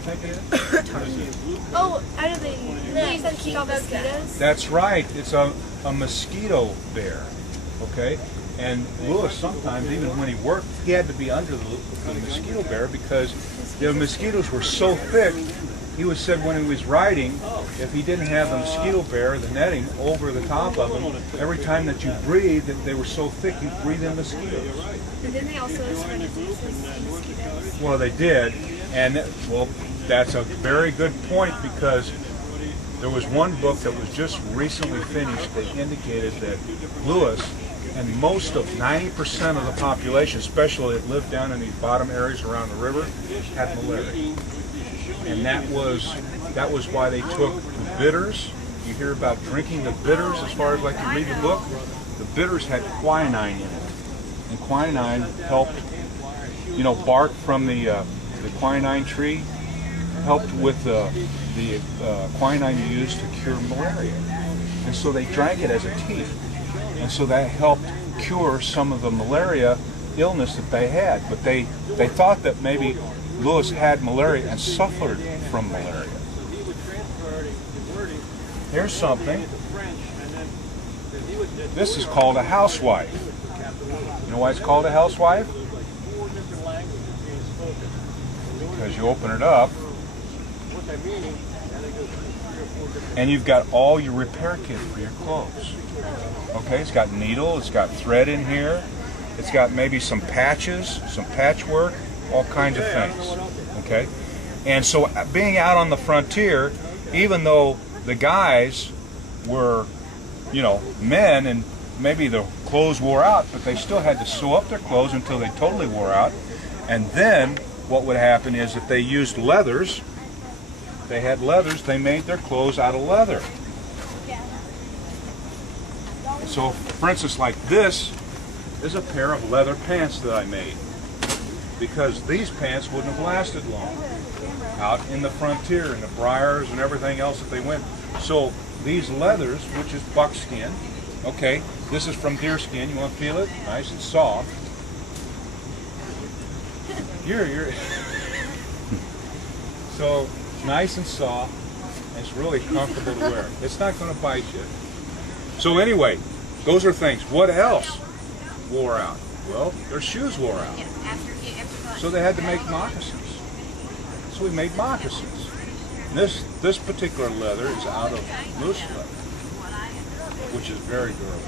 You think it is? Oh, out of the things that keep mosquitoes? That's right. It's a mosquito bear. Okay? And Lewis sometimes, even when he worked, he had to be under the mosquito bear because the mosquitoes were so thick. He was said when he was riding, if he didn't have the mosquito bear, the netting over the top of him, every time that you breathed, they were so thick you breathe in mosquitoes. And then they also spread diseases to mosquitoes. Well, they did, and well, that's a very good point because there was one book that was just recently finished that indicated that Lewis and most of 90% of the population, especially that lived down in these bottom areas around the river, had malaria. And that was why they took the bitters. You hear about drinking the bitters as far as like you read the book. The bitters had quinine in it. And quinine helped, you know, bark from the quinine tree helped with the quinine used to cure malaria. And so they drank it as a tea. And so that helped cure some of the malaria illness that they had. But they thought that maybe Lewis had malaria and suffered from malaria. Here's something. This is called a housewife. You know why it's called a housewife? Because you open it up and you've got all your repair kit for your clothes. Okay, it's got needle, it's got thread in here, it's got maybe some patches, some patchwork, all kinds of things. Okay, and so being out on the frontier, even though the guys were, you know, men and maybe the clothes wore out, but they still had to sew up their clothes until they totally wore out. And then what would happen is if they used leathers, they had leathers, they made their clothes out of leather. So, for instance, like this is a pair of leather pants that I made because these pants wouldn't have lasted long out in the frontier and the briars and everything else that they went. So these leathers, which is buckskin, okay, this is from deer skin. You want to feel it? Nice and soft. You're so nice and soft, and it's really comfortable to wear. It's not going to bite you. So anyway, those are things. What else wore out? Well, their shoes wore out. So they had to make moccasins. So we made moccasins. And this particular leather is out of moose leather, which is very durable.